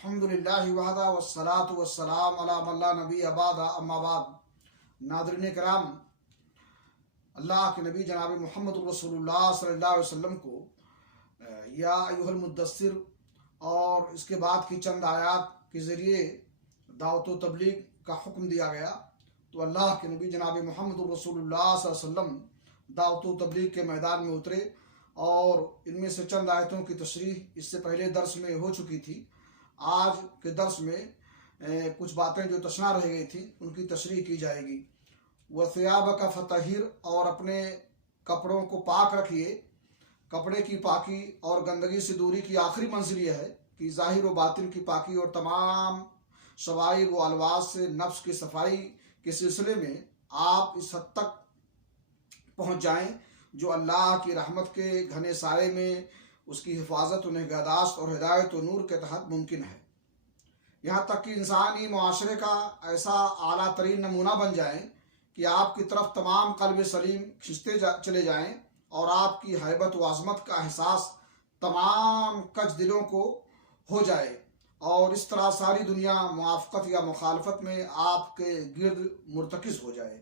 अल्हम्दुलिल्लाहि वहदा वस्सलातु वस्सलाम अला मन ला नबी अबादा अम्मा बाद। नाज़रीन किराम, अल्लाह के नबी जनाब मोहम्मद रसूलुल्लाह सल्लल्लाहु अलैहि वसल्लम को या अय्युहल मुद्दस्सिर और इसके बाद की चंद आयात के ज़रिए दावत व तबलीग का हुक्म दिया गया। तो अल्लाह के नबी जनाब मोहम्मद रसूलुल्लाह सल्लल्लाहु अलैहि वसल्लम दावत व तबलीग के मैदान में उतरे और इनमें से चंद आयतों की तशरीह इससे पहले दर्स में हो चुकी थी। आज के दर्स में कुछ बातें जो तशना रह गई थी उनकी तशरीह की जाएगी। वसियाब का फ़तहिर, और अपने कपड़ों को पाक रखिए। कपड़े की पाकी और गंदगी से दूरी की आखिरी मंजिल यह है कि ज़ाहिर व बातिन की पाकी और तमाम शवाइब व अलवाज से नफ्स की सफाई के सिलसिले में आप इस हद तक पहुँच जाएँ जो अल्लाह की रहमत के घने साए में उसकी हिफाजत व निगहदाश्त और हिदायत व नूर के तहत मुमकिन है। यहाँ तक कि इंसानी मुआशरे का ऐसा आला तरीन नमूना बन जाए कि आपकी तरफ तमाम कल्ब सलीम खिंचते चले जाएं और आपकी हैबत व अज़मत का एहसास तमाम कच दिलों को हो जाए और इस तरह सारी दुनिया मुआफ़क़त या मुखालफत में आपके गिर्द मुर्तकिज़ हो जाए।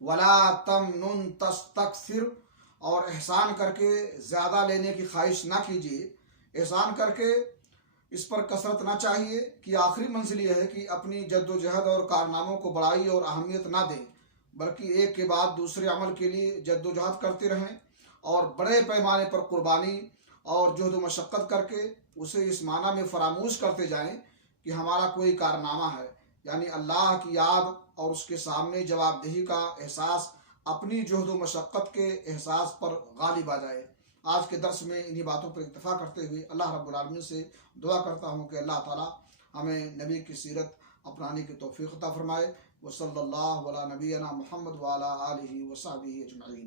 वला तमनुन तस्तक्सिर, और एहसान करके ज़्यादा लेने की ख्वाहिश ना कीजिए। एहसान करके इस पर कसरत ना चाहिए कि आखिरी मंजिल यह है कि अपनी जद्दोजहद और कारनामों को बड़ाई और अहमियत ना दें, बल्कि एक के बाद दूसरे अमल के लिए जद्दोजहद करते रहें और बड़े पैमाने पर कुर्बानी और जहद मशक्क़त करके उसे इस माना में फरामोश करते जाएं कि हमारा कोई कारनामा है, यानी अल्लाह की याद और उसके सामने जवाबदेही का एहसास अपनी जहद व मशक्क़त के एहसास पर गालिब आ जाए। आज के दर्स में इन्हीं बातों पर इत्तफा करते हुए अल्लाह रब्बुल आलमीन से दुआ करता हूँ कि अल्लाह ताला हमें नबी की सीरत अपनाने की तौफीक अता फरमाए। व सल्लल्लाहु अला नबीना मुहम्मद व अला आलिहि व सहबिहि अजमईन।